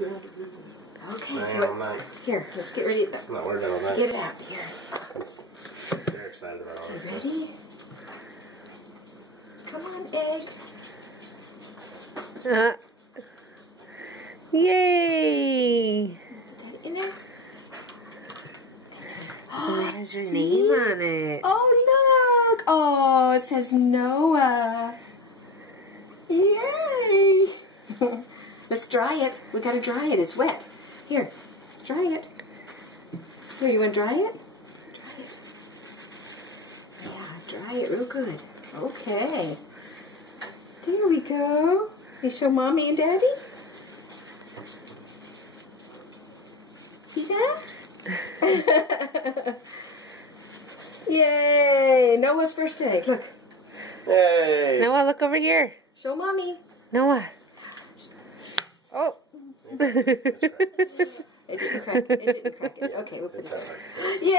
Okay. Hang on, Mike. Here, let's get ready. I'm not worried about that. Get it out here. They're excited about all You this. ready? Come on, egg. Yay! Put that in there. It has your name on it. Oh, look. Oh, it says Noah. Yay. Let's dry it. We gotta dry it. It's wet. Here, let's dry it. Here, you want to dry it? Dry it. Yeah, dry it real good. Okay. There we go. They show Mommy and Daddy. See that? Yay! Noah's first egg. Look. Hey! Noah, look over here. Show Mommy. Noah. Oh. It didn't crack it. It didn't crack it. Okay, we'll put It's it. out. Yay!